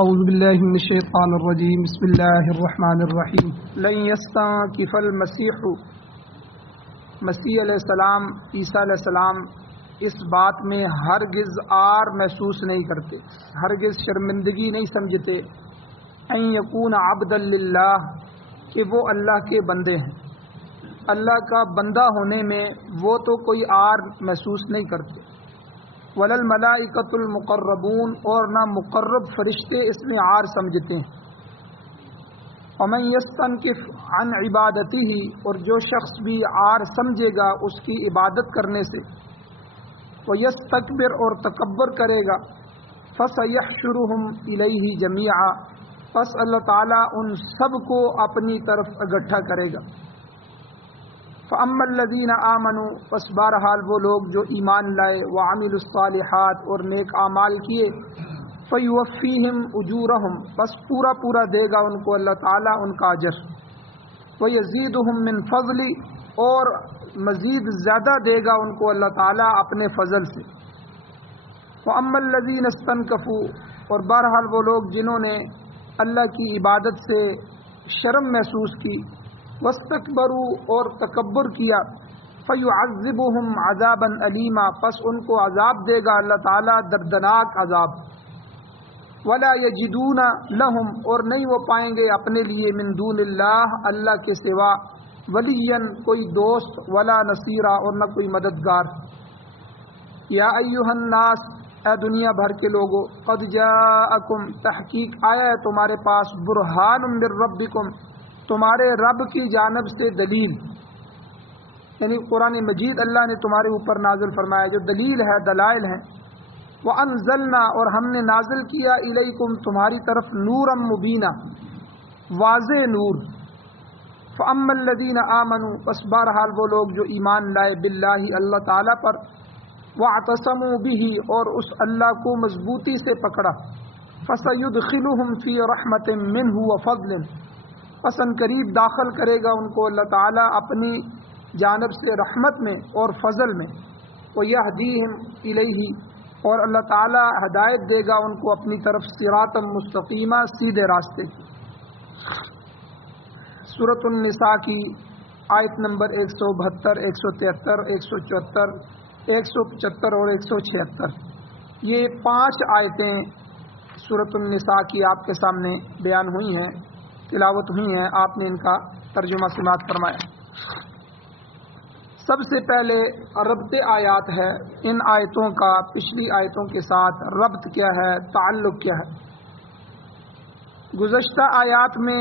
اعوذ باللہ من الشیطان الرجیم بسم اللہ الرحمن الرحیم لن یستنکف المسیح مسیح علیہ السلام عیسیٰ علیہ السلام اس بات میں ہرگز آر محسوس نہیں کرتے، ہرگز شرمندگی نہیں سمجھتے ان یکون عبدا للہ کہ وہ اللہ کے بندے ہیں، اللہ کا بندہ ہونے میں وہ تو کوئی آر محسوس نہیں کرتے، ولا الملائکۃ المقربون اور نہ مقرب فرشتے اس میں آر سمجھتے ہیں، ومن یستنکف عن عبادتہ اور جو شخص بھی آر سمجھے گا اس کی عبادت کرنے سے، ویستکبر اور تکبر کرے گا، فسیحشرہم الیہ جمیعا پس اللہ تعالیٰ ان سب کو اپنی طرف اکٹھا کرے گا۔ فَأَمَّا الَّذِينَ آمَنُوا پس بہرحال وہ لوگ جو ایمان لائے، وَعَمِلُوا الصَّالِحَاتِ اور نیک اعمال کیے، فَيُوَفِّيهِمْ أُجُورَهُمْ پس پورا پورا دے گا ان کو اللہ تعالیٰ ان کا اجر، وَيَزِيدُهُمْ مِنْ فَضْلِ اور مزید زیادہ دے گا ان کو اللہ تعالیٰ اپنے فضل سے۔ وَأَمَّا الَّذِينَ اسْتَنْكَفُوا اور بہرحال وہ لوگ جنہوں نے اللہ کی عبادت سے شرم محسوس کی، وَاسْتَكْبَرُوا اور تکبر کیا، فَيُعَذِّبُهُمْ عَذَابًا أَلِيمًا پس ان کو عذاب دے گا اللہ تعالیٰ دردناک عذاب، وَلَا يَجِدُونَ لَهُمْ اور نہیں وہ پائیں گے اپنے لیے من دون اللہ اللہ کے سوا ولیًا کوئی دوست، ولا نصیرا اور نہ کوئی مددگار۔ یا ایھا الناس اے دنیا بھر کے لوگو، قد جاءکم تحقیق آیا ہے تمہارے پاس، برہان من ربکم تمہارے رب کی جانب سے دلیل، یعنی قرآن مجید اللہ نے تمہارے اوپر نازل فرمایا جو دلیل ہے، دلائل ہیں۔ وَأَنزَلْنَا اور ہم نے نازل کیا الیکم تمہاری طرف نورا مبینا واضح نور۔ فَأَمَّا الَّذِينَ آمَنُوا پس بہرحال وہ لوگ جو ایمان لائے باللہ اللہ تعالیٰ پر، وَاعْتَصَمُوا بِهِ اور اس اللہ کو مضبوطی سے پکڑا، فَسَيُدْخِلُهُمْ فِي رَحْمَةٍ مِّنْهُ وَفَضْلٍ پس ان قریب داخل کرے گا ان کو اللہ تعالیٰ اپنی جانب سے رحمت میں اور فضل میں، وَيَهْدِيهِمْ إِلَيْهِ اور اللہ تعالیٰ ہدایت دے گا ان کو اپنی طرف صراطا مستقیمہ سیدھے راستے کی۔ سورۃ النساء کی آیت نمبر 172، 173، 174، 175 اور 176 یہ 5 آیتیں سورۃ النساء کی آپ کے سامنے بیان ہوئی ہیں، تلاوت ہوئی ہیں، آپ نے ان کا ترجمہ سماعت فرمایا۔ سب سے پہلے ربط آیات ہے، ان آیتوں کا پچھلی آیتوں کے ساتھ ربط کیا ہے، تعلق کیا ہے۔ گزشتہ آیات میں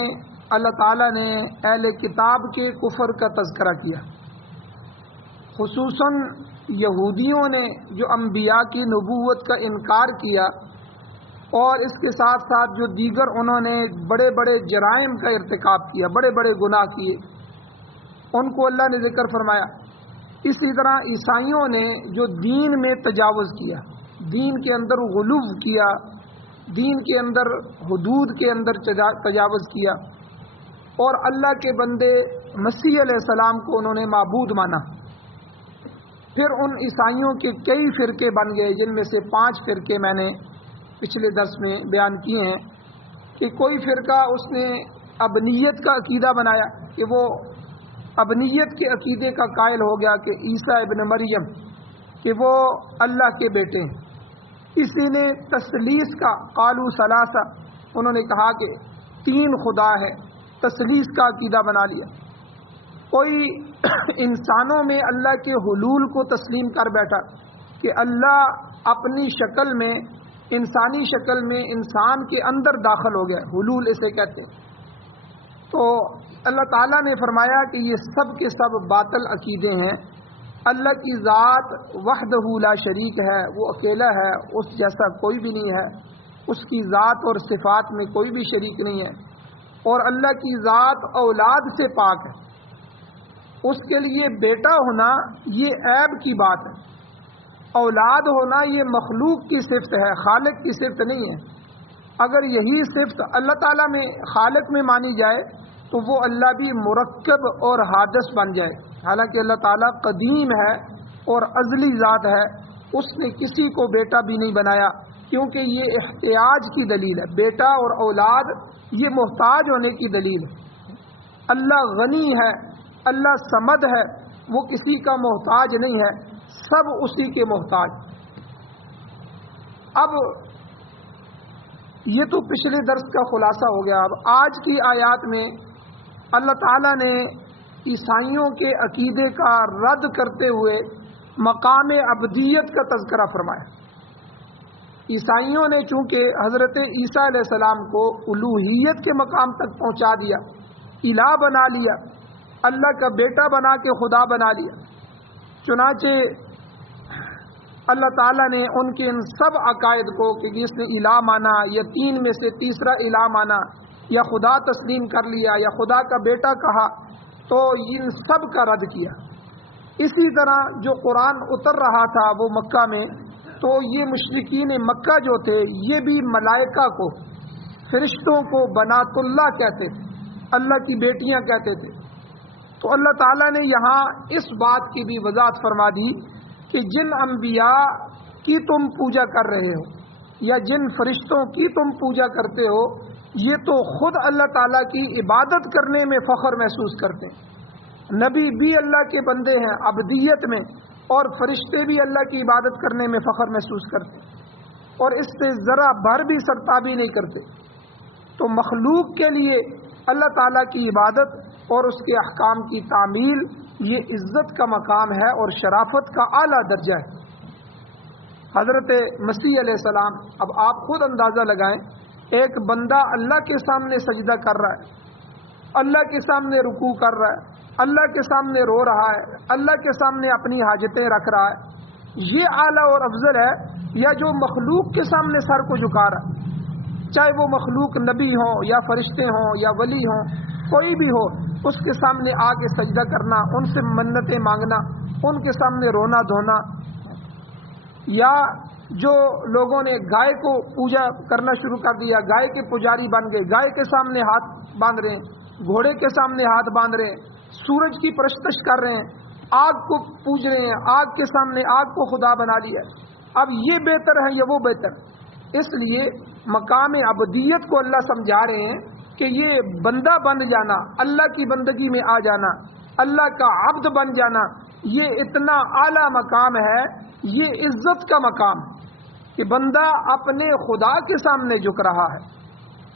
اللہ تعالیٰ نے اہل کتاب کے کفر کا تذکرہ کیا، خصوصاً یہودیوں نے جو انبیاء کی نبوت کا انکار کیا، اور اس کے ساتھ ساتھ جو دیگر انہوں نے بڑے بڑے جرائم کا ارتکاب کیا، بڑے بڑے گناہ کیے، ان کو اللہ نے ذکر فرمایا۔ اسی طرح عیسائیوں نے جو دین میں تجاوز کیا، دین کے اندر غلو کیا، دین کے اندر حدود کے اندر تجاوز کیا، اور اللہ کے بندے مسیح علیہ السلام کو انہوں نے معبود مانا۔ پھر ان عیسائیوں کے کئی فرقے بن گئے، جن میں سے 5 فرقے میں نے پچھلے درس میں بیان کیے ہیں کہ کوئی فرقہ اس نے ابنیت کا عقیدہ بنایا کہ وہ ابنیت کے عقیدے کا قائل ہو گیا کہ عیسیٰ ابن مریم کہ وہ اللہ کے بیٹے ہیں۔ اسی نے تثلیث کا قالوا ثلاثہ انہوں نے کہا کہ 3 خدا ہے، تثلیث کا عقیدہ بنا لیا۔ کوئی انسانوں میں اللہ کے حلول کو تسلیم کر بیٹھا کہ اللہ اپنی شکل میں، انسانی شکل میں انسان کے اندر داخل ہو گیا، حلول اسے کہتے ہیں۔ تو اللہ تعالیٰ نے فرمایا کہ یہ سب کے سب باطل عقیدے ہیں، اللہ کی ذات وحدہ لا شریک ہے، وہ اکیلا ہے، اس جیسا کوئی بھی نہیں ہے، اس کی ذات اور صفات میں کوئی بھی شریک نہیں ہے، اور اللہ کی ذات اولاد سے پاک ہے، اس کے لیے بیٹا ہونا یہ عیب کی بات ہے، اولاد ہونا یہ مخلوق کی صفت ہے، خالق کی صفت نہیں ہے۔ اگر یہی صفت اللہ تعالیٰ میں، خالق میں مانی جائے تو وہ اللہ بھی مرکب اور حادث بن جائے، حالانکہ اللہ تعالیٰ قدیم ہے اور ازلی ذات ہے، اس نے کسی کو بیٹا بھی نہیں بنایا، کیونکہ یہ احتیاج کی دلیل ہے. بیٹا اور اولاد یہ محتاج ہونے کی دلیل ہے. اللہ غنی ہے، اللہ صمد ہے، وہ کسی کا محتاج نہیں ہے، سب اسی کے محتاج. اب یہ تو پچھلے درس کا خلاصہ ہو گیا. اب آج کی آیات میں اللہ تعالیٰ نے عیسائیوں کے عقیدے کا رد کرتے ہوئے مقام عبدیت کا تذکرہ فرمایا. عیسائیوں نے چونکہ حضرت عیسیٰ علیہ السلام کو الوہیت کے مقام تک پہنچا دیا، الہ بنا لیا، اللہ کا بیٹا بنا کے خدا بنا لیا. چنانچہ اللہ تعالیٰ نے ان کے ان سب عقائد کو کہ جس نے الہ مانا یا تین میں سے تیسرا الہ مانا یا خدا تسلیم کر لیا یا خدا کا بیٹا کہا، تو ان سب کا رد کیا. اسی طرح جو قرآن اتر رہا تھا وہ مکہ میں، تو یہ مشرکین مکہ جو تھے یہ بھی ملائکہ کو، فرشتوں کو بنات اللہ کہتے تھے، اللہ کی بیٹیاں کہتے تھے. تو اللہ تعالیٰ نے یہاں اس بات کی بھی وضاحت فرما دی کہ جن انبیاء کی تم پوجا کر رہے ہو یا جن فرشتوں کی تم پوجا کرتے ہو، یہ تو خود اللہ تعالیٰ کی عبادت کرنے میں فخر محسوس کرتے ہیں. نبی بھی اللہ کے بندے ہیں عبدیت میں، اور فرشتے بھی اللہ کی عبادت کرنے میں فخر محسوس کرتے ہیں، اور اس سے ذرا بھر بھی سرتابی نہیں کرتے. تو مخلوق کے لیے اللہ تعالیٰ کی عبادت اور اس کے احکام کی تعمیل یہ عزت کا مقام ہے اور شرافت کا اعلیٰ درجہ ہے. حضرت مسیح علیہ السلام، اب آپ خود اندازہ لگائیں، ایک بندہ اللہ کے سامنے سجدہ کر رہا ہے، اللہ کے سامنے رکوع کر رہا ہے، اللہ کے سامنے رو رہا ہے، اللہ کے سامنے اپنی حاجتیں رکھ رہا ہے، یہ اعلیٰ اور افضل ہے یا جو مخلوق کے سامنے سر کو جھکا رہا ہے؟ چاہے وہ مخلوق نبی ہوں یا فرشتے ہوں یا ولی ہوں، کوئی بھی ہو، اس کے سامنے آ کے سجدہ کرنا، ان سے منتیں مانگنا، ان کے سامنے رونا دھونا. یا جو لوگوں نے گائے کو پوجا کرنا شروع کر دیا، گائے کے پجاری بن گئے، گائے کے سامنے ہاتھ باندھ رہے ہیں، گھوڑے کے سامنے ہاتھ باندھ رہے ہیں، سورج کی پرستش کر رہے ہیں، آگ کو پوج رہے ہیں، آگ کے سامنے آگ کو خدا بنا لیا. اب یہ بہتر ہے یا وہ بہتر؟ اس لیے مقام عبدیت کو اللہ سمجھا رہے ہیں کہ یہ بندہ بن جانا، اللہ کی بندگی میں آ جانا، اللہ کا عبد بن جانا، یہ اتنا اعلیٰ مقام ہے، یہ عزت کا مقام ہے کہ بندہ اپنے خدا کے سامنے جھک رہا ہے،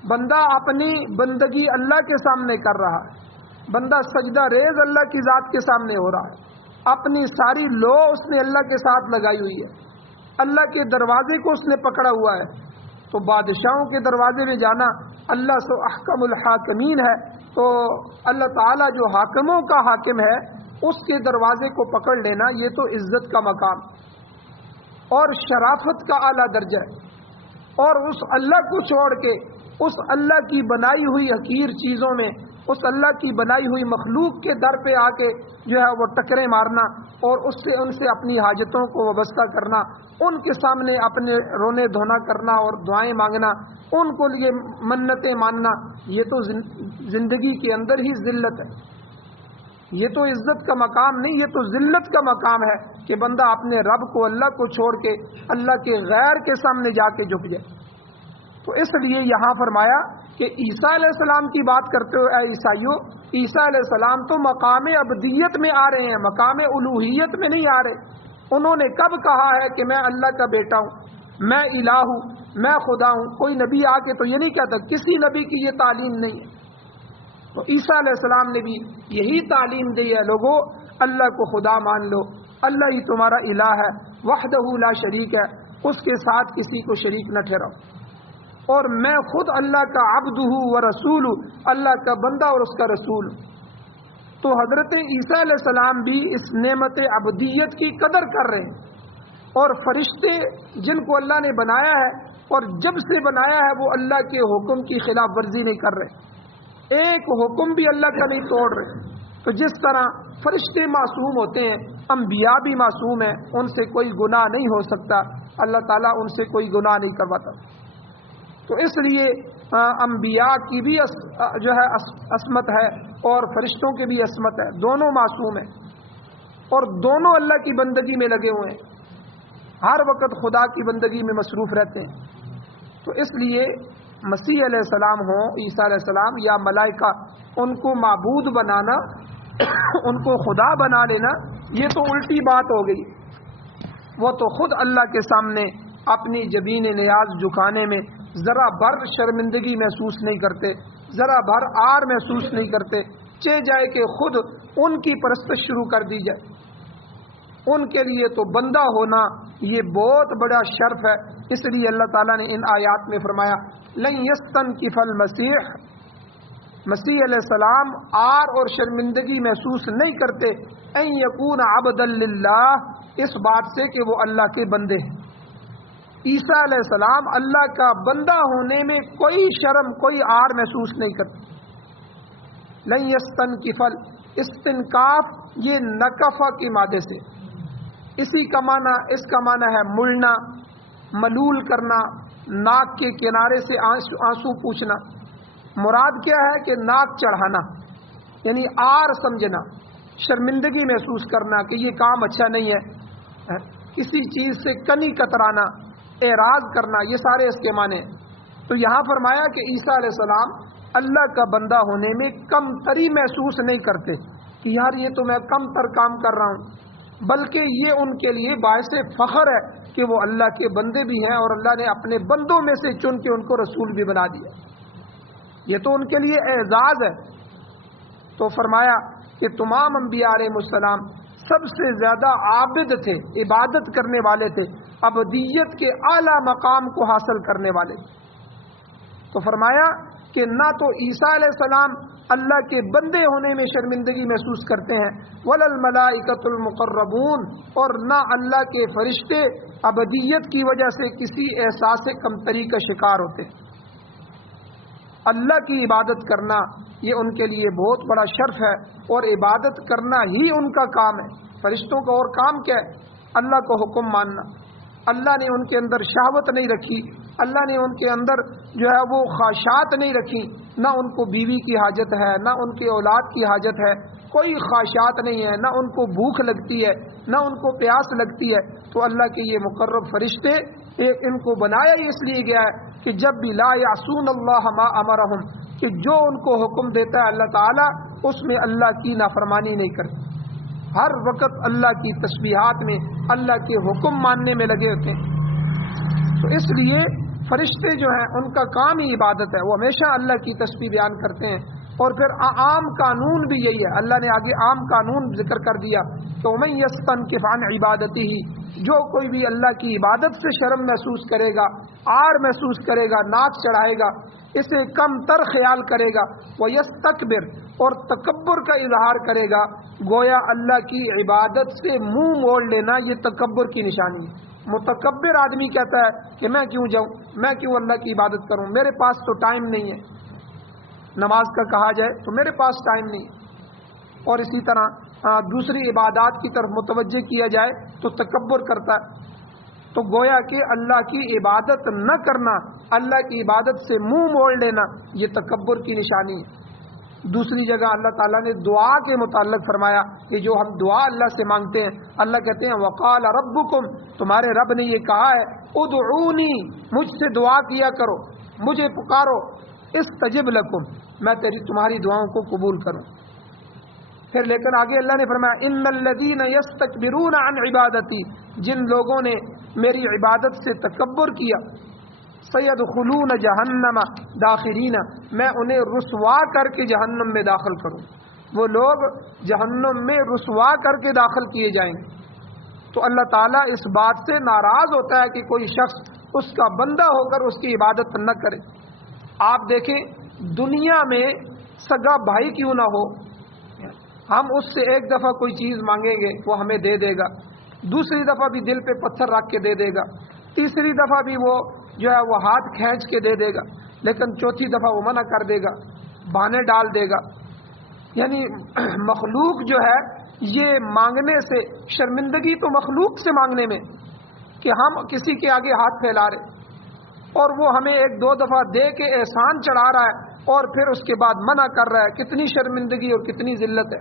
بندہ اپنی بندگی اللہ کے سامنے کر رہا ہے، بندہ سجدہ ریز اللہ کی ذات کے سامنے ہو رہا ہے، اپنی ساری لو اس نے اللہ کے ساتھ لگائی ہوئی ہے، اللہ کے دروازے کو اس نے پکڑا ہوا ہے. تو بادشاہوں کے دروازے میں جانا، اللہ سو احکم الحاکمین ہے، تو اللہ تعالیٰ جو حاکموں کا حاکم ہے اس کے دروازے کو پکڑ لینا، یہ تو عزت کا مقام اور شرافت کا اعلیٰ درجہ ہے. اور اس اللہ کو چھوڑ کے اس اللہ کی بنائی ہوئی حقیر چیزوں میں، اس اللہ کی بنائی ہوئی مخلوق کے در پہ آ کے جو ہے وہ ٹکرے مارنا اور ان سے اپنی حاجتوں کو وابستہ کرنا، ان کے سامنے اپنے رونے دھونا کرنا اور دعائیں مانگنا، ان کو لیے منتیں ماننا، یہ تو زندگی کے اندر ہی ذلت ہے. یہ تو عزت کا مقام نہیں، یہ تو ذلت کا مقام ہے کہ بندہ اپنے رب کو، اللہ کو چھوڑ کے اللہ کے غیر کے سامنے جا کے جھک جائے. تو اس لیے یہاں فرمایا کہ عیسیٰ علیہ السلام کی بات کرتے ہوئے، اے عیسائیوں، عیسیٰ علیہ السلام تو مقام عبدیت میں آ رہے ہیں، مقام الوہیت میں نہیں آ رہے. انہوں نے کب کہا ہے کہ میں اللہ کا بیٹا ہوں، میں الہ ہوں، میں خدا ہوں؟ کوئی نبی آ کے تو یہ نہیں کہتا، کسی نبی کی یہ تعلیم نہیں ہے. تو عیسیٰ علیہ السلام نے بھی یہی تعلیم دی ہے، لوگوں اللہ کو خدا مان لو، اللہ ہی تمہارا الہ ہے، وحدہ لا شریک ہے، اس کے ساتھ کسی کو شریک نہ ٹھہراؤ، اور میں خود اللہ کا عبد ہوں و رسول ہوں، اللہ کا بندہ اور اس کا رسول ہوں. تو حضرت عیسیٰ علیہ السلام بھی اس نعمت عبدیت کی قدر کر رہے ہیں، اور فرشتے جن کو اللہ نے بنایا ہے اور جب سے بنایا ہے وہ اللہ کے حکم کی خلاف ورزی نہیں کر رہے، ایک حکم بھی اللہ کا نہیں توڑ رہے. تو جس طرح فرشتے معصوم ہوتے ہیں، انبیاء بھی معصوم ہیں، ان سے کوئی گناہ نہیں ہو سکتا، اللہ تعالیٰ ان سے کوئی گناہ نہیں کرواتا. تو اس لیے انبیاء کی بھی جو ہے عصمت ہے اور فرشتوں کی بھی عصمت ہے، دونوں معصوم ہیں اور دونوں اللہ کی بندگی میں لگے ہوئے ہیں. ہر وقت خدا کی بندگی میں مصروف رہتے ہیں. تو اس لیے مسیح علیہ السلام ہو، عیسیٰ علیہ السلام یا ملائکہ، ان کو معبود بنانا ان کو خدا بنا لینا یہ تو الٹی بات ہو گئی. وہ تو خود اللہ کے سامنے اپنی جبین نیاز جھکانے میں ذرا بھر شرمندگی محسوس نہیں کرتے، ذرا بھر آر محسوس نہیں کرتے. چہ جائے کہ خود ان کی پرستش شروع کر دی جائے. ان کے لیے تو بندہ ہونا یہ بہت بڑا شرف ہے. اس لیے اللہ تعالیٰ نے ان آیات میں فرمایا لن یستنکف المسیح، مسیح علیہ السلام آر اور شرمندگی محسوس نہیں کرتے ان یکون عبدا للہ، اس بات سے کہ وہ اللہ کے بندے ہیں. عیسیٰ علیہ السلام اللہ کا بندہ ہونے میں کوئی شرم کوئی آر محسوس نہیں کرتے. لن یستنکف، استنکاف یہ نکفہ کے مادے سے، اسی کا معنی، اس کا معنی ہے مڑنا، ملول کرنا، ناک کے کنارے سے آنسو پوچھنا. مراد کیا ہے کہ ناک چڑھانا، یعنی آر سمجھنا، شرمندگی محسوس کرنا کہ یہ کام اچھا نہیں ہے، کسی چیز سے کنی کترانا، اعراض کرنا، یہ سارے اس کے معنی ہیں. تو یہاں فرمایا کہ عیسیٰ علیہ السلام اللہ کا بندہ ہونے میں کم تری محسوس نہیں کرتے کہ یار یہ تو میں کم تر کام کر رہا ہوں، بلکہ یہ ان کے لیے باعث فخر ہے کہ وہ اللہ کے بندے بھی ہیں اور اللہ نے اپنے بندوں میں سے چن کے ان کو رسول بھی بنا دیا. یہ تو ان کے لیے اعزاز ہے. تو فرمایا کہ تمام انبیاء علیہ السلام سب سے زیادہ عابد تھے، عبادت کرنے والے تھے، عبدیت کے اعلیٰ مقام کو حاصل کرنے والے. تو فرمایا کہ نہ تو عیسیٰ علیہ السلام اللہ کے بندے ہونے میں شرمندگی محسوس کرتے ہیں، ولا الملائکۃ المقربون، اور نہ اللہ کے فرشتے عبدیت کی وجہ سے کسی احساس کمتری کا شکار ہوتے. اللہ کی عبادت کرنا یہ ان کے لیے بہت بڑا شرف ہے، اور عبادت کرنا ہی ان کا کام ہے. فرشتوں کا اور کام کیا ہے؟ اللہ کو حکم ماننا. اللہ نے ان کے اندر شہوت نہیں رکھی، اللہ نے ان کے اندر جو ہے وہ خواہشات نہیں رکھی، نہ ان کو بیوی کی حاجت ہے، نہ ان کے اولاد کی حاجت ہے، کوئی خواہشات نہیں ہے، نہ ان کو بھوک لگتی ہے، نہ ان کو پیاس لگتی ہے. تو اللہ کے یہ مقرب فرشتے ان کو بنایا ہی اس لیے گیا ہے کہ جب بھی لا یعصون اللہ ما امرہم، کہ جو ان کو حکم دیتا ہے اللہ تعالیٰ اس میں اللہ کی نافرمانی نہیں کرتے، ہر وقت اللہ کی تسبیحات میں اللہ کے حکم ماننے میں لگے ہوتے ہیں. تو اس لیے فرشتے جو ہیں ان کا کام ہی عبادت ہے، وہ ہمیشہ اللہ کی تسبیح بیان کرتے ہیں. اور پھر عام قانون بھی یہی ہے، اللہ نے آگے عام قانون ذکر کر دیا کہ وَمَن يَسْتَنْكِفْ عَنْ عِبَادَتِهِ، جو کوئی بھی اللہ کی عبادت سے شرم محسوس کرے گا، آر محسوس کرے گا، ناک چڑھائے گا، اسے کم تر خیال کرے گا، وَيَسْتَكْبِرْ، اور تکبر کا اظہار کرے گا، گویا اللہ کی عبادت سے منہ موڑ لینا یہ تکبر کی نشانی ہے. متکبر آدمی کہتا ہے کہ میں کیوں جاؤں، میں کیوں اللہ کی عبادت کروں، میرے پاس تو ٹائم نہیں ہے. نماز کا کہا جائے تو میرے پاس ٹائم نہیں. اور اسی طرح دوسری عبادات کی طرف متوجہ کیا جائے تو تکبر کرتا ہے. تو گویا کہ اللہ کی عبادت نہ کرنا، اللہ کی عبادت سے منہ موڑ لینا یہ تکبر کی نشانی ہے. دوسری جگہ اللہ تعالیٰ نے دعا کے متعلق فرمایا کہ جو ہم دعا اللہ سے مانگتے ہیں، اللہ کہتے ہیں وقال ربکم، تمہارے رب نے یہ کہا ہے ادعونی، مجھ سے دعا کیا کرو، مجھے پکارو، استجب لکم، میں تمہاری دعاؤں کو قبول کروں. پھر لیکن آگے اللہ نے فرمایا ان الذین یستکبرون عن عبادتی، جن لوگوں نے میری عبادت سے تکبر کیا، سیدخلون جہنم داخرین، میں انہیں رسوا کر کے جہنم میں داخل کروں. وہ لوگ جہنم میں رسوا کر کے داخل کیے جائیں گے. تو اللہ تعالیٰ اس بات سے ناراض ہوتا ہے کہ کوئی شخص اس کا بندہ ہو کر اس کی عبادت نہ کرے. آپ دیکھیں دنیا میں سگا بھائی کیوں نہ ہو، ہم اس سے ایک دفعہ کوئی چیز مانگیں گے وہ ہمیں دے دے گا، دوسری دفعہ بھی دل پہ پتھر رکھ کے دے دے گا، تیسری دفعہ بھی وہ جو ہے وہ ہاتھ کھینچ کے دے دے گا، لیکن چوتھی دفعہ وہ منع کر دے گا، بہانے ڈال دے گا. یعنی مخلوق جو ہے یہ مانگنے سے، شرمندگی تو مخلوق سے مانگنے میں کہ ہم کسی کے آگے ہاتھ پھیلا رہے اور وہ ہمیں ایک دو دفعہ دے کے احسان چڑھا رہا ہے اور پھر اس کے بعد منع کر رہا ہے، کتنی شرمندگی اور کتنی ذلت ہے.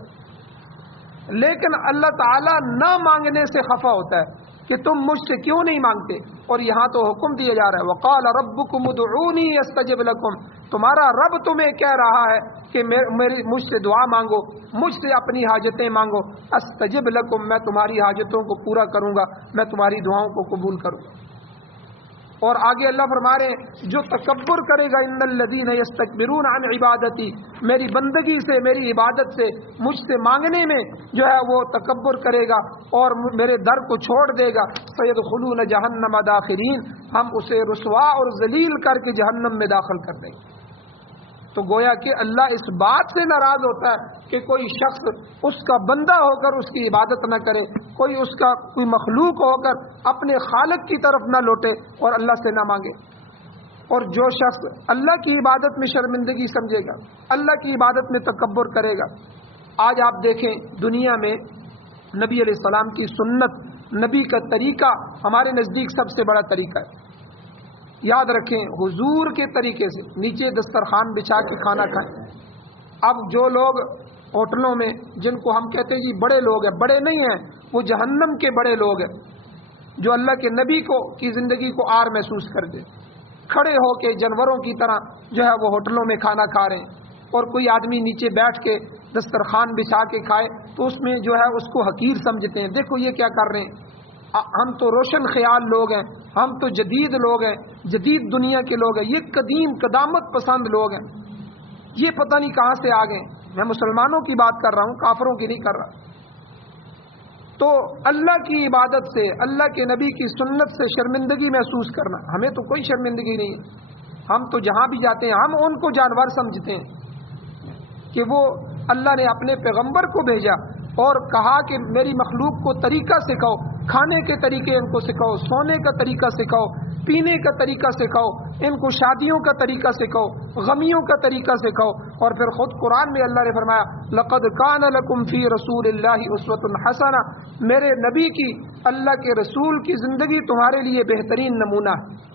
لیکن اللہ تعالیٰ نہ مانگنے سے خفا ہوتا ہے کہ تم مجھ سے کیوں نہیں مانگتے؟ اور یہاں تو حکم دیا جا رہا ہے وقال ربکم ادعونی استجب لکم، تمہارا رب تمہیں کہہ رہا ہے کہ مجھ سے دعا مانگو، مجھ سے اپنی حاجتیں مانگو، استجب لکم، میں تمہاری حاجتوں کو پورا کروں گا، میں تمہاری دعاؤں کو قبول کروں گا۔ اور آگے اللہ فرما رہے ہیں جو تکبر کرے گا ان الذین یستکبرون عن عبادتی، میری بندگی سے، میری عبادت سے، مجھ سے مانگنے میں جو ہے وہ تکبر کرے گا اور میرے در کو چھوڑ دے گا، سیدخلون جہنم داخرین، ہم اسے رسوا اور ذلیل کر کے جہنم میں داخل کر دیں گے۔ تو گویا کہ اللہ اس بات سے ناراض ہوتا ہے کہ کوئی شخص اس کا بندہ ہو کر اس کی عبادت نہ کرے، کوئی مخلوق ہو کر اپنے خالق کی طرف نہ لوٹے اور اللہ سے نہ مانگے۔ اور جو شخص اللہ کی عبادت میں شرمندگی سمجھے گا، اللہ کی عبادت میں تکبر کرے گا، آج آپ دیکھیں دنیا میں نبی علیہ السلام کی سنت، نبی کا طریقہ ہمارے نزدیک سب سے بڑا طریقہ ہے۔ یاد رکھیں حضور کے طریقے سے نیچے دسترخوان بچھا کے کھانا کھائیں۔ اب جو لوگ ہوٹلوں میں، جن کو ہم کہتے ہیں جی بڑے لوگ ہیں، بڑے نہیں ہیں، وہ جہنم کے بڑے لوگ ہیں، جو اللہ کے نبی کی زندگی کو آر محسوس کر دے، کھڑے ہو کے جانوروں کی طرح جو ہے وہ ہوٹلوں میں کھانا کھا رہے ہیں، اور کوئی آدمی نیچے بیٹھ کے دسترخوان بچھا کے کھائے تو اس میں جو ہے اس کو حقیر سمجھتے ہیں، دیکھو یہ کیا کر رہے ہیں، ہم تو روشن خیال لوگ ہیں، ہم تو جدید لوگ ہیں، جدید دنیا کے لوگ ہیں، یہ قدیم قدامت پسند لوگ ہیں، یہ پتہ نہیں کہاں سے آ گئے۔ میں مسلمانوں کی بات کر رہا ہوں، کافروں کی نہیں کر رہا۔ تو اللہ کی عبادت سے، اللہ کے نبی کی سنت سے شرمندگی محسوس کرنا، ہمیں تو کوئی شرمندگی نہیں ہے، ہم تو جہاں بھی جاتے ہیں ہم ان کو جانور سمجھتے ہیں کہ وہ اللہ نے اپنے پیغمبر کو بھیجا اور کہا کہ میری مخلوق کو طریقہ سکھاؤ، کھانے کے طریقے ان کو سکھاؤ، سونے کا طریقہ سکھاؤ، پینے کا طریقہ سکھاؤ، ان کو شادیوں کا طریقہ سکھاؤ، غمیوں کا طریقہ سکھاؤ۔ اور پھر خود قرآن میں اللہ نے فرمایا لقد کان لکم فی رسول اللہ اسوۃ حسنہ، میرے نبی کی، اللہ کے رسول کی زندگی تمہارے لیے بہترین نمونہ ہے۔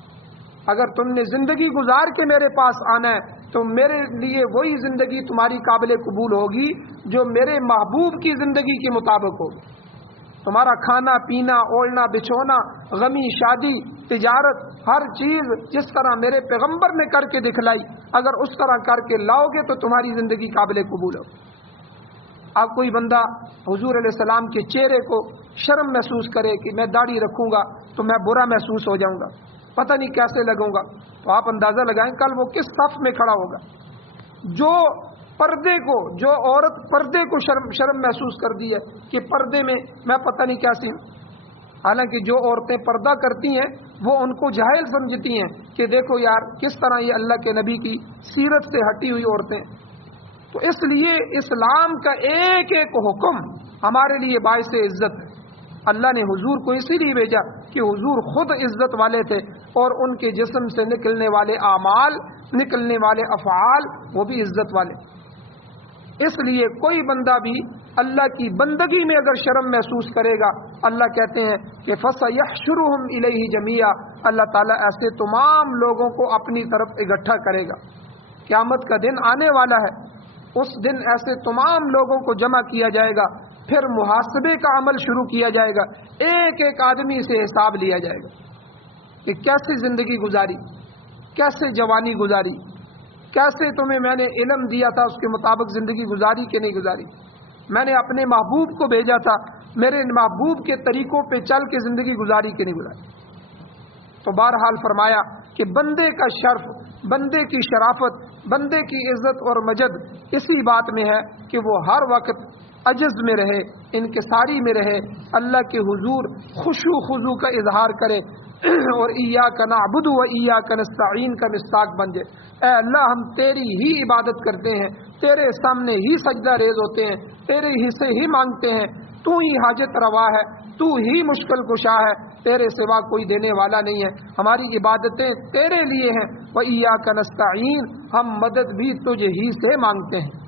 اگر تم نے زندگی گزار کے میرے پاس آنا ہے تو میرے لیے وہی زندگی تمہاری قابل قبول ہوگی جو میرے محبوب کی زندگی کے مطابق ہوگی۔ تمہارا کھانا پینا، اوڑھنا بچھونا، غمی شادی تجارت، ہر چیز جس طرح میرے پیغمبر نے کر کے دکھلائی، اگر اس طرح کر کے لاؤ گے تو تمہاری زندگی قابل قبول ہوگی۔ اب کوئی بندہ حضور علیہ السلام کے چہرے کو شرم محسوس کرے کہ میں داڑھی رکھوں گا تو میں برا محسوس ہو جاؤں گا، پتہ نہیں کیسے لگوں گا، تو آپ اندازہ لگائیں کل وہ کس صف میں کھڑا ہوگا۔ جو پردے کو، جو عورت پردے کو شرم محسوس کر دی ہے کہ پردے میں میں پتہ نہیں کیسی ہوں، حالانکہ جو عورتیں پردہ کرتی ہیں وہ ان کو جاہل سمجھتی ہیں کہ دیکھو یار کس طرح یہ اللہ کے نبی کی سیرت سے ہٹی ہوئی عورتیں۔ تو اس لیے اسلام کا ایک ایک حکم ہمارے لیے باعث عزت ہے۔ اللہ نے حضور کو اسی لیے بھیجا کہ حضور خود عزت والے تھے اور ان کے جسم سے نکلنے والے اعمال، نکلنے والے افعال وہ بھی عزت والے۔ اس لیے کوئی بندہ بھی اللہ کی بندگی میں اگر شرم محسوس کرے گا، اللہ کہتے ہیں کہ فَسَيَحْشُرُهُمْ إِلَيْهِ جَمِيعًا، اللہ تعالیٰ ایسے تمام لوگوں کو اپنی طرف اکٹھا کرے گا۔ قیامت کا دن آنے والا ہے، اس دن ایسے تمام لوگوں کو جمع کیا جائے گا، پھر محاسبے کا عمل شروع کیا جائے گا، ایک ایک آدمی سے حساب لیا جائے گا کہ کیسے زندگی گزاری، کیسے جوانی گزاری، کیسے تمہیں میں نے علم دیا تھا اس کے مطابق زندگی گزاری کہ نہیں گزاری، میں نے اپنے محبوب کو بھیجا تھا، میرے محبوب کے طریقوں پہ چل کے زندگی گزاری کہ نہیں گزاری۔ تو بہرحال فرمایا کہ بندے کا شرف، بندے کی شرافت، بندے کی عزت اور مجد اسی بات میں ہے کہ وہ ہر وقت عجز میں رہے، انکساری میں رہے، اللہ کے حضور خشوع خضوع کا اظہار کرے اور ایاک نعبد و ایاک نستعین کا مصداق بن جائے۔ اے اللہ ہم تیری ہی عبادت کرتے ہیں، تیرے سامنے ہی سجدہ ریز ہوتے ہیں، تیرے ہی سے ہی مانگتے ہیں، تو ہی حاجت روا ہے، تو ہی مشکل کشا ہے، تیرے سوا کوئی دینے والا نہیں ہے، ہماری عبادتیں تیرے لیے ہیں، وَإِيَّاكَ نَسْتَعِينُ، ہم مدد بھی تجھ ہی سے مانگتے ہیں۔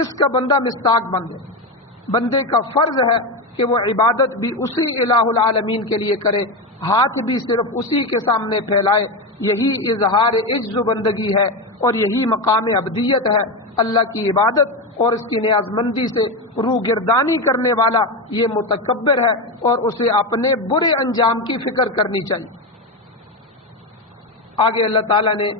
اس کا بندہ مصداق بن جائے۔ بندے کا فرض ہے کہ وہ عبادت بھی اسی الہ العالمین کے لیے کرے، ہاتھ بھی صرف اسی کے سامنے پھیلائے، یہی اظہار عجز و بندگی ہے اور یہی مقام عبدیت ہے۔ اللہ کی عبادت اور اس کی نیازمندی سے روگردانی کرنے والا یہ متکبر ہے اور اسے اپنے برے انجام کی فکر کرنی چاہیے۔ آگے اللہ تعالیٰ نے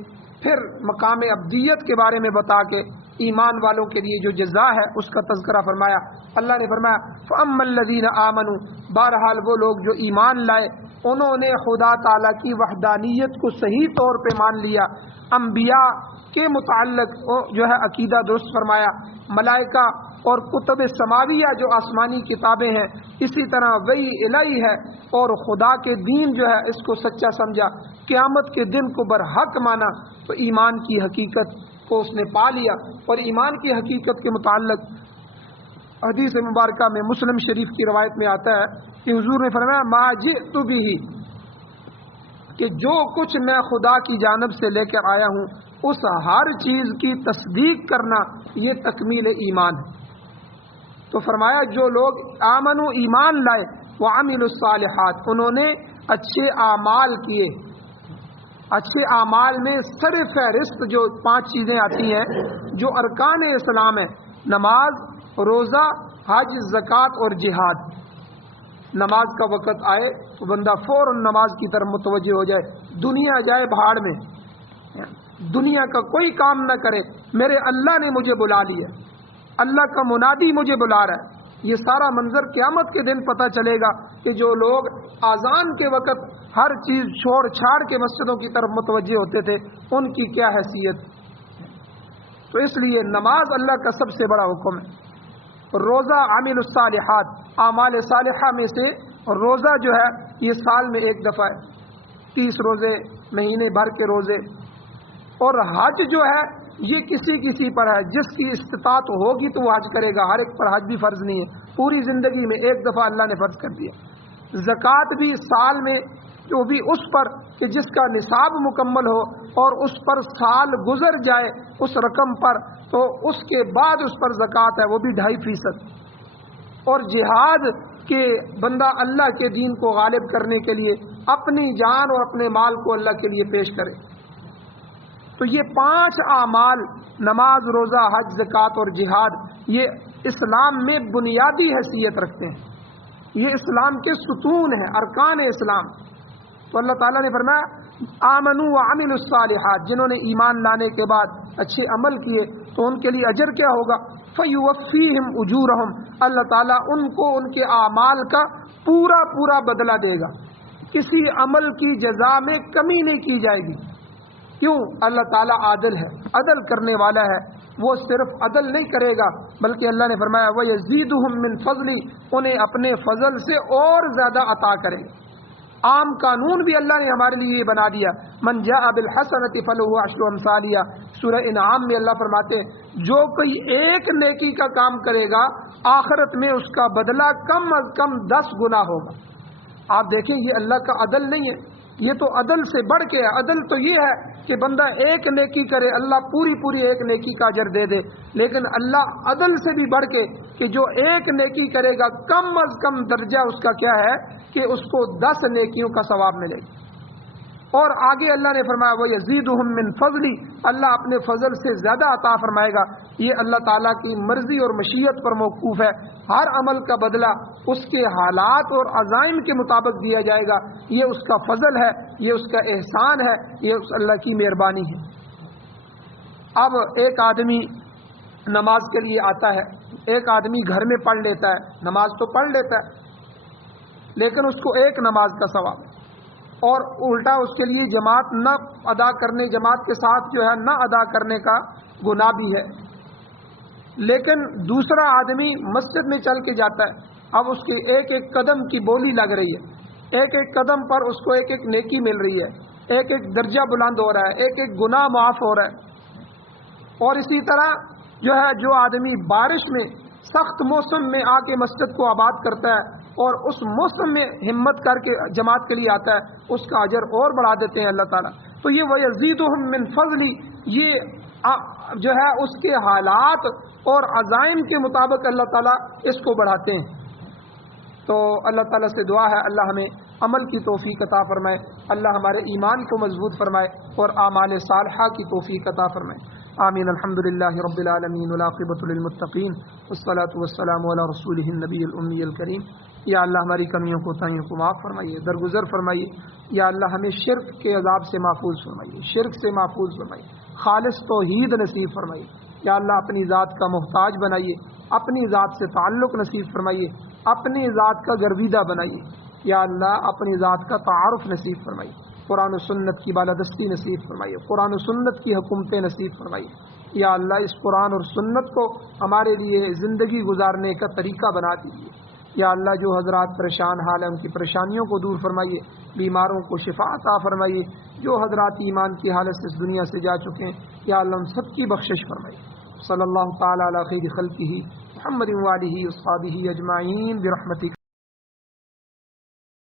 پھر مقام ابدیت کے بارے میں بتا کے ایمان والوں کے لیے جو جزا ہے اس کا تذکرہ فرمایا۔ اللہ نے فرمایا فَأَمَّا الَّذِينَ آمَنُوا، بہرحال وہ لوگ جو ایمان لائے، انہوں نے خدا تعالیٰ کی وحدانیت کو صحیح طور پہ مان لیا، انبیاء کے متعلق جو ہے عقیدہ درست فرمایا، ملائکہ اور کتب سماویہ جو آسمانی کتابیں ہیں اسی طرح وحی الہی ہے، اور خدا کے دین جو ہے اس کو سچا سمجھا، قیامت کے دن کو برحق مانا، تو ایمان کی حقیقت کو اس نے پا لیا۔ اور ایمان کی حقیقت کے متعلق حدیث مبارکہ میں مسلم شریف کی روایت میں آتا ہے کہ حضور نے فرمایا ما جئت به، کہ جو کچھ میں خدا کی جانب سے لے کر آیا ہوں اس ہر چیز کی تصدیق کرنا یہ تکمیل ایمان ہے۔ تو فرمایا جو لوگ آمنو ایمان لائے، وعملوا الصالحات، انہوں نے اچھے اعمال کیے۔ اچھے اعمال میں سر فہرست جو 5 چیزیں آتی ہیں جو ارکان اسلام ہیں، نماز، روزہ، حج، زکوٰۃ اور جہاد۔ نماز کا وقت آئے تو بندہ فوراً نماز کی طرف متوجہ ہو جائے، دنیا جائے بھاڑ میں، دنیا کا کوئی کام نہ کرے، میرے اللہ نے مجھے بلا لیا، اللہ کا منادی مجھے بلا رہا ہے۔ یہ سارا منظر قیامت کے دن پتہ چلے گا کہ جو لوگ اذان کے وقت ہر چیز چھوڑ چھاڑ کے مسجدوں کی طرف متوجہ ہوتے تھے ان کی کیا حیثیت۔ تو اس لیے نماز اللہ کا سب سے بڑا حکم ہے۔ روزہ، عامل الصالحات، اعمال صالحہ میں سے روزہ جو ہے یہ سال میں ایک دفعہ ہے، 30 روزے، مہینے بھر کے روزے۔ اور حج جو ہے یہ کسی پر ہے، جس کی استطاعت ہوگی تو وہ حج کرے گا، ہر ایک پر حج بھی فرض نہیں ہے، پوری زندگی میں ایک دفعہ اللہ نے فرض کر دیا۔ زکوٰۃ بھی سال میں جو بھی اس پر کہ جس کا نصاب مکمل ہو اور اس پر سال گزر جائے اس رقم پر، تو اس کے بعد اس پر زکوٰۃ ہے، وہ بھی 2.5%۔ اور جہاد کہ بندہ اللہ کے دین کو غالب کرنے کے لیے اپنی جان اور اپنے مال کو اللہ کے لیے پیش کرے۔ تو یہ 5 اعمال، نماز، روزہ، حج، زکوٰۃ اور جہاد، یہ اسلام میں بنیادی حیثیت رکھتے ہیں، یہ اسلام کے ستون ہیں، ارکان اسلام۔ تو اللہ تعالیٰ نے فرمایا آمنوا وعملوا الصالحات، جنہوں نے ایمان لانے کے بعد اچھے عمل کیے تو ان کے لیے اجر کیا ہوگا؟ فیوفیہم اجورہم، اللہ تعالیٰ ان کو ان کے اعمال کا پورا بدلہ دے گا، کسی عمل کی جزا میں کمی نہیں کی جائے گی۔ کیوں؟ اللہ تعالیٰ عادل ہے، عدل کرنے والا ہے، وہ صرف عدل نہیں کرے گا بلکہ اللہ نے فرمایا وَيَزِيدُهُم مِّن فَضْلِهِ، انہیں اپنے فضل سے اور زیادہ عطا کرے گا۔ عام قانون بھی اللہ نے ہمارے لیے یہ بنا دیا، من جاء بالحسنۃ فلہ عشر امثالها، سورہ انعام میں اللہ فرماتے ہیں جو کوئی ایک نیکی کا کام کرے گا آخرت میں اس کا بدلہ کم از کم 10 گنا ہوگا۔ آپ دیکھیں یہ اللہ کا عدل نہیں ہے، یہ تو عدل سے بڑھ کے ہے۔ عدل تو یہ ہے کہ بندہ ایک نیکی کرے اللہ پوری ایک نیکی کا اجر دے دے، لیکن اللہ عدل سے بھی بڑھ کے کہ جو ایک نیکی کرے گا کم از کم درجہ اس کا کیا ہے کہ اس کو 10 نیکیوں کا ثواب ملے گا۔ اور آگے اللہ نے فرمایا وَيَزِيدُهُم مِّن فَضْلِهِ، اللہ اپنے فضل سے زیادہ عطا فرمائے گا۔ یہ اللہ تعالیٰ کی مرضی اور مشیت پر موقوف ہے، ہر عمل کا بدلہ اس کے حالات اور عزائم کے مطابق دیا جائے گا، یہ اس کا فضل ہے، یہ اس کا احسان ہے، یہ اس اللہ کی مہربانی ہے۔ اب ایک آدمی نماز کے لیے آتا ہے، ایک آدمی گھر میں پڑھ لیتا ہے، نماز تو پڑھ لیتا ہے لیکن اس کو ایک نماز کا ثواب، اور الٹا اس کے لیے جماعت نہ ادا کرنے، جماعت کے ساتھ جو ہے نہ ادا کرنے کا گناہ بھی ہے۔ لیکن دوسرا آدمی مسجد میں چل کے جاتا ہے، اب اس کے ایک قدم کی بولی لگ رہی ہے، ایک قدم پر اس کو ایک نیکی مل رہی ہے، ایک درجہ بلند ہو رہا ہے، ایک گناہ معاف ہو رہا ہے۔ اور اسی طرح جو آدمی بارش میں سخت موسم میں آ کے مسجد کو آباد کرتا ہے اور اس موسم میں ہمت کر کے جماعت کے لیے آتا ہے، اس کا اجر اور بڑھا دیتے ہیں اللہ تعالیٰ۔ تو یہ وَيَزِيدُهُم مِّن فَضْلِهِ، یہ ہے اس کے حالات اور عزائم کے مطابق اللہ تعالیٰ اس کو بڑھاتے ہیں۔ تو اللہ تعالیٰ سے دعا ہے اللہ ہمیں عمل کی توفیق عطا فرمائے، اللہ ہمارے ایمان کو مضبوط فرمائے اور اعمال صالحہ کی توفیق عطا فرمائے۔ آمین. الحمدللہ رب العالمین والعاقبۃ للمتقین والصلاۃ والسلام علی رسولہ النبی الامی الکریم. یا اللہ ہماری کمیوں کوتاہیوں کو معاف فرمائیے، درگزر فرمائیے. یا اللہ ہمیں شرک کے عذاب سے محفوظ فرمائیے، شرک سے محفوظ فرمائیے، خالص توحید نصیب فرمائیے. یا اللہ اپنی ذات کا محتاج بنائیے، اپنی ذات سے تعلق نصیب فرمائیے، اپنی ذات کا گرویدہ بنائیے. یا اللہ اپنی ذات کا تعارف نصیب فرمائیے، قرآن و سنت کی بالادستی نصیب فرمائیے، قرآن و سنت کی حکومتیں نصیب فرمائیے. یا اللہ اس قرآن اور سنت کو ہمارے لیے زندگی گزارنے کا طریقہ بنا دیجیے. یا اللہ جو حضرات پریشان حال ہیں ان کی پریشانیوں کو دور فرمائیے، بیماروں کو شفا عطا فرمائیے. جو حضرات ایمان کی حالت سے اس دنیا سے جا چکے ہیں یا اللہ ان سب کی بخشش فرمائیے. صلی اللہ تعالی علی خیر خلقہ محمد و آلہ و اصحابہ اجمعین برحمتک.